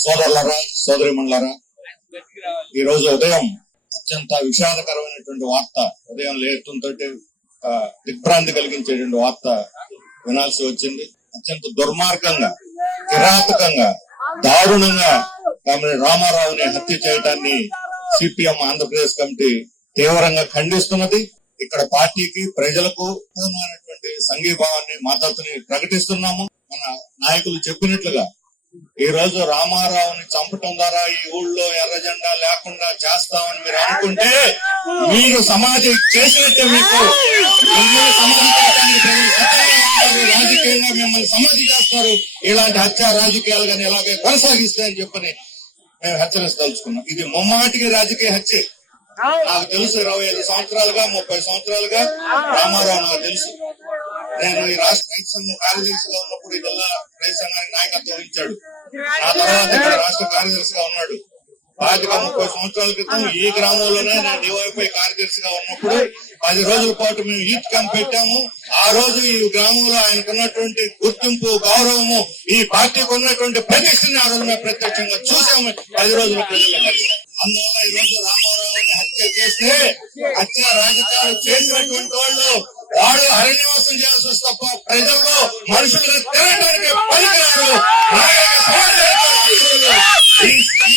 సోదరులారా, సోదరిమణులారా, ఈ రోజు ఉదయం అత్యంత విషాదకరమైనటువంటి వార్త, ఉదయం లేఖంతో దిగ్భ్రాంతి కలిగించేటువంటి వార్త వినాల్సి వచ్చింది. అత్యంత దుర్మార్గంగా, కిరాతకంగా, దారుణంగా రామారావుని హత్య చేయడాన్ని సిపిఎం ఆంధ్రప్రదేశ్ కమిటీ తీవ్రంగా ఖండిస్తున్నది. ఇక్కడ పార్టీకి, ప్రజలకు పూర్ణమైనటువంటి సంఘీభావాన్ని, మద్దతుని ప్రకటిస్తున్నాము. మన నాయకులు చెప్పినట్లుగా ఈ రోజు రామారావుని చంపటం ద్వారా ఈ ఊళ్ళో ఎర్ర జెండా లేకుండా చేస్తామని మీరు అనుకుంటే మీరు సమాధి చేసినట్టే. మీకు మిమ్మల్ని సమాధి రాజకీయంగా మిమ్మల్ని సమాధి చేస్తారు. ఇలాంటి హత్య రాజకీయాలు కానీ ఇలాగే కొనసాగిస్తాయని చెప్పని మేము హెచ్చరించదలుచుకున్నాం. ఇది ముమ్మాటికి రాజకీయ హత్య. నాకు తెలుసు, 25 సంవత్సరాలుగా 30 సంవత్సరాలుగా రామారావు నాకు తెలుసు. నేను ఈ రాష్ట్ర రైతు సంఘం కార్యదర్శిగా ఉన్నప్పుడు ఈ జిల్లా రైతు సంఘానికి నాయకత్వం వహించాడు. ఆ తర్వాత ఇక్కడ రాష్ట్ర కార్యదర్శిగా ఉన్నాడు. 30 సంవత్సరాల క్రితం ఈ గ్రామంలోనే నేను డివైఎఫ్ఐ కార్యదర్శిగా ఉన్నప్పుడు 10 రోజుల పాటు మేము యూత్ క్యాంప్ పెట్టాము. ఆ రోజు ఈ గ్రామంలో ఆయనకున్నటువంటి గుర్తింపు, గౌరవము, ఈ పార్టీకి ఉన్నటువంటి ప్రతిష్టని ఆ రోజు మేము ప్రత్యక్షంగా చూసాము 10 రోజుల ప్రజల్లో కలిసి. అందువల్ల ఈ రోజు రామారావుని హత్య చేస్తే హత్య రాజకీయాలు చేసినటువంటి వాళ్ళు అరణ్యవాసం చేయాల్సి వస్తే తప్ప ప్రజల్లో మనుషులుగా తిరగడానికి పనికిరారు.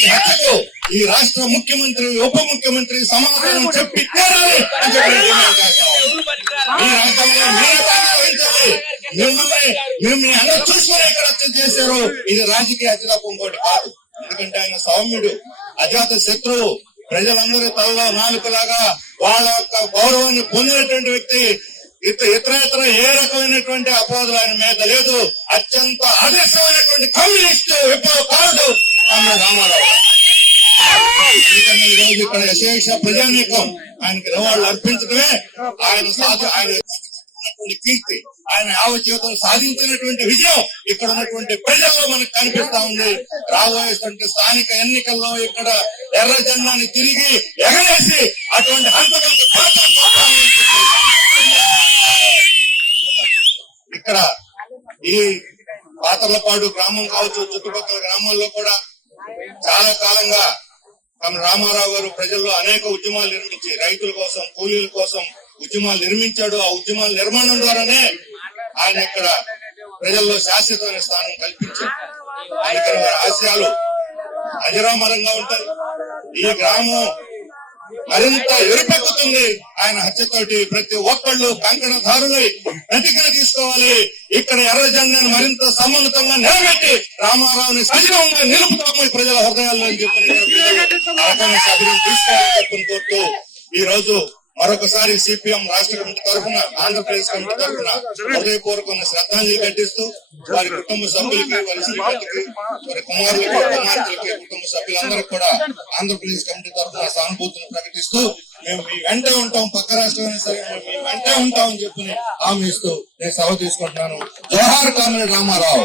ఈ హత్యకు ఈ రాష్ట్ర ముఖ్యమంత్రి, ఉప ముఖ్యమంత్రి సమాధానం చెప్పి తీరాలి అని చెప్పి డిమాండ్ చేస్తాం. ఈ రాష్ట్రంలో మీరు వహించాలి. మిమ్మల్ని అందరూ చూసుకుని ఇక్కడ హత్య చేశారు. ఇది రాజకీయ హత్య తప్ప ఇంకోటి కాదు. ఎందుకంటే ఆయన సౌమ్యుడు, అజాత శత్రువు, ప్రజలందరూ తలలో నాలుకలాగా వాళ్ళ యొక్క గౌరవాన్ని పొందినటువంటి వ్యక్తి. ఇతర ఏ రకమైనటువంటి అపవాదులు ఆయన మీద లేదు. అత్యంత ఆదర్శమైనటువంటి కమ్యూనిస్టు విప్లవకారుడు రామారావు. అందుకని ఈ రోజు ఇక్కడ యశేష ప్రజానీకం ఆయనకి నివాళులు అర్పించడమే ఆయన కీర్తి, ఆయన యావ జీవితం సాధించినటువంటి విజయం ఇక్కడ ఉన్నటువంటి ప్రజల్లో మనకు కనిపిస్తా ఉంది. రాబోయేటువంటి స్థానిక ఎన్నికల్లో ఇక్కడ ఎర్ర జెండాని తిరిగి ఎగరేసి అటువంటి హంతకులకు ఇక్కడ ఈ పాతర్లపాడు గ్రామం కావచ్చు, చుట్టుపక్కల గ్రామాల్లో కూడా చాలా కాలంగా రామారావు గారు ప్రజల్లో అనేక ఉద్యమాలు నిర్మించి రైతుల కోసం, కూలీల కోసం ఉద్యమాలు నిర్మించాడు. ఆ ఉద్యమాల నిర్మాణం ద్వారానే ఆయన ఇక్కడ ప్రజల్లో శాశ్వతమైన స్థానం కల్పించారు. అందుకని వారి ఆశయాలు అజరామరంగా ఉంటాయి. ఈ గ్రామం మరింత ఎరుపెక్కుతుంది. ఆయన హత్యతోటి ప్రతి ఒక్కళ్ళు కంకణధారులై ప్రతిజ్ఞ తీసుకోవాలి. ఇక్కడ ఎర్ర జెండాను మరింత సమున్నతంగా నిలబెట్టి రామారావుని సజీవంగా నిలుపుతాము ప్రజల హృదయాల్లో అని చెప్పి సభ్యులను తీసుకోవాలని చెప్పని కోరుతూ ఈ రోజు మరొకసారి సిపిఎం రాష్ట్ర కమిటీ తరఫున, ఆంధ్రప్రదేశ్ కమిటీ తరఫున హృదయపూర్వకంగా శ్రద్ధాంజలి ఘటిస్తూ వారి కుటుంబ సభ్యులకి, వారి శ్రీమతికి, వారి కుమారులకి, కుమార్తెలకి, కుటుంబ సభ్యులందరికీ కూడా ఆంధ్రప్రదేశ్ కమిటీ తరఫున సానుభూతిని ప్రకటిస్తూ మేము మీ వెంటే ఉంటాం, పక్క రాష్ట్రమైనా సరే మీ వెంటే ఉంటామని చెప్పి హామీ ఇస్తూ నేను సెలవు తీసుకుంటున్నాను. జోహార్ కామ్రేడ్ రామారావు.